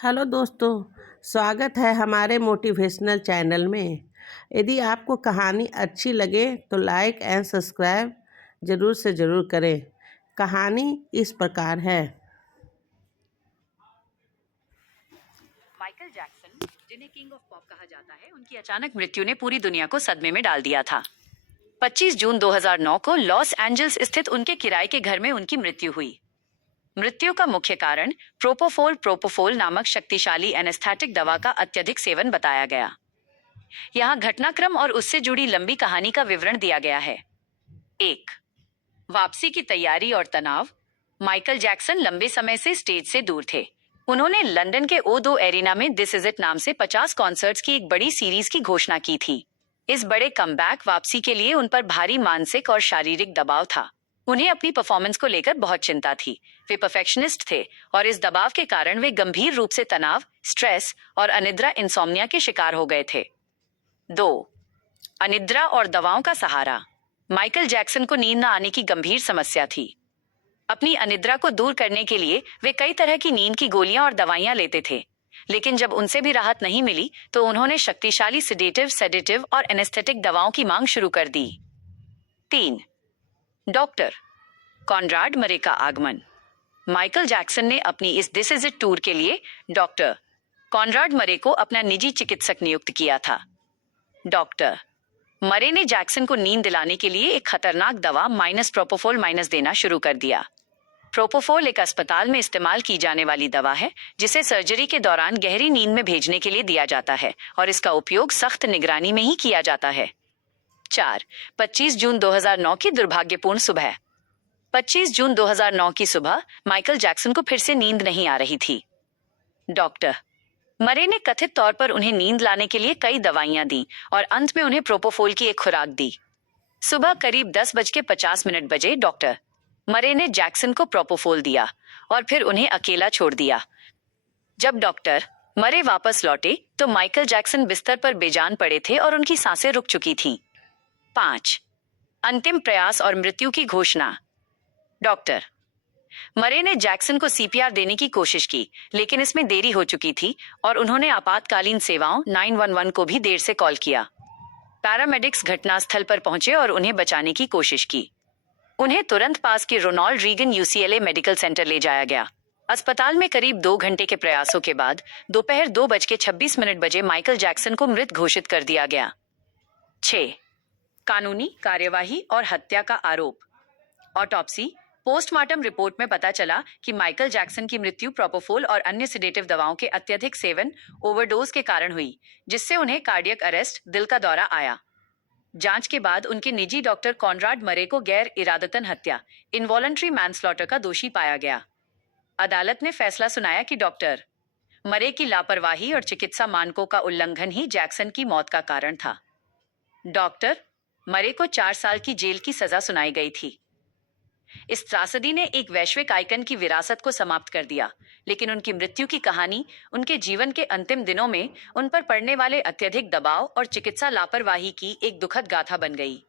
Hello दोस्तों, स्वागत है हमारे मोटिवेशनल चैनल में। यदि आपको कहानी अच्छी लगे तो लाइक एंड सब्सक्राइब ज़रूर से ज़रूर करें। कहानी इस प्रकार है। माइकल जैक्सन, जिन्हें किंग ऑफ पॉप कहा जाता है, उनकी अचानक मृत्यु ने पूरी दुनिया को सदमे में डाल दिया था। 25 जून 2009 को लॉस एंजल्स स्थित उनके किराए के घर में उनकी मृत्यु हुई। मृत्यु का मुख्य कारण प्रोपोफोल नामक शक्तिशाली एनेस्थेटिक दवा का अत्यधिक सेवन बताया गया। यहाँ घटनाक्रम और उससे जुड़ी लंबी कहानी का विवरण दिया गया है। 1. वापसी की तैयारी और तनाव। माइकल जैक्सन लंबे समय से स्टेज से दूर थे। उन्होंने लंदन के O2 एरिना में दिस इज इट नाम से 50 कॉन्सर्ट्स की एक बड़ी सीरीज की घोषणा की थी। इस बड़े कमबैक वापसी के लिए उन पर भारी मानसिक और शारीरिक दबाव था। उन्हें अपनी परफॉर्मेंस को लेकर बहुत चिंता थी। वे परफेक्शनिस्ट थे और इस दबाव के कारण वे गंभीर रूप से तनाव, स्ट्रेस और अनिद्रा इंसोम्निया के शिकार हो गए थे। 2. अनिद्रा और दवाओं का सहारा। माइकल जैक्सन को नींद न आने की गंभीर समस्या थी। अपनी अनिद्रा को दूर करने के लिए वे कई तरह की नींद की गोलियां और दवाइयां लेते थे, लेकिन जब उनसे भी राहत नहीं मिली तो उन्होंने शक्तिशाली सेडेटिव और एनेस्थेटिक दवाओं की मांग शुरू कर दी। 3. डॉक्टर कॉनराड मरे का आगमन। माइकल जैक्सन ने अपनी इस दिस इज इट टूर के लिए डॉक्टर कॉनराड मरे को अपना निजी चिकित्सक नियुक्त किया था। डॉक्टर मरे ने जैक्सन को नींद दिलाने के लिए एक खतरनाक दवा प्रोपोफोल देना शुरू कर दिया। प्रोपोफोल एक अस्पताल में इस्तेमाल की जाने वाली दवा है जिसे सर्जरी के दौरान गहरी नींद में भेजने के लिए दिया जाता है और इसका उपयोग सख्त निगरानी में ही किया जाता है। 4. 25 जून 2009 की दुर्भाग्यपूर्ण सुबह। 25 जून 2009 की सुबह माइकल जैक्सन को फिर से नींद नहीं आ रही थी। डॉक्टर मरे ने कथित तौर पर उन्हें नींद लाने के लिए कई दवाइयां दी और अंत में उन्हें प्रोपोफोल की एक खुराक दी। सुबह करीब 10:50 बजे डॉक्टर मरे ने जैक्सन को प्रोपोफोल दिया और फिर उन्हें अकेला छोड़ दिया। जब डॉक्टर मरे वापस लौटे तो माइकल जैक्सन बिस्तर पर बेजान पड़े थे और उनकी सांसें रुक चुकी थीं। 5. अंतिम प्रयास और मृत्यु की घोषणा। डॉक्टर मरे ने जैक्सन को सीपीआर देने की कोशिश की, लेकिन इसमें देरी हो चुकी थी और उन्होंने आपातकालीन सेवाओं 911 को भी देर से कॉल किया। पैरामेडिक्स घटनास्थल पर पहुंचे और उन्हें बचाने की कोशिश की। उन्हें तुरंत पास के Ronald Reagan UCLA Medical Center ले जाया गया। अस्पताल में करीब 2 घंटे के प्रयासों के बाद दोपहर 2:26 बजे माइकल जैक्सन को मृत घोषित कर दिया गया। 6. कानूनी कार्यवाही और हत्या का आरोप। ऑटोप्सी पोस्टमार्टम रिपोर्ट में पता चला कि माइकल जैक्सन की मृत्यु प्रोपोफोल और अन्य सिडेटिव दवाओं के अत्यधिक सेवन ओवरडोज के कारण हुई, जिससे उन्हें कार्डियक अरेस्ट, दिल का दौरा आया। जांच के बाद उनके निजी डॉक्टर कॉनराड मरे को गैर इरादतन हत्या इनवॉलंटरी मैनस्लॉटर का दोषी पाया गया। अदालत ने फैसला सुनाया कि डॉक्टर मरे की लापरवाही और चिकित्सा मानकों का उल्लंघन ही जैक्सन की मौत का कारण था। डॉक्टर मरे को 4 साल की जेल की सजा सुनाई गई थी। इस त्रासदी ने एक वैश्विक आइकन की विरासत को समाप्त कर दिया, लेकिन उनकी मृत्यु की कहानी उनके जीवन के अंतिम दिनों में उन पर पड़ने वाले अत्यधिक दबाव और चिकित्सा लापरवाही की एक दुखद गाथा बन गई।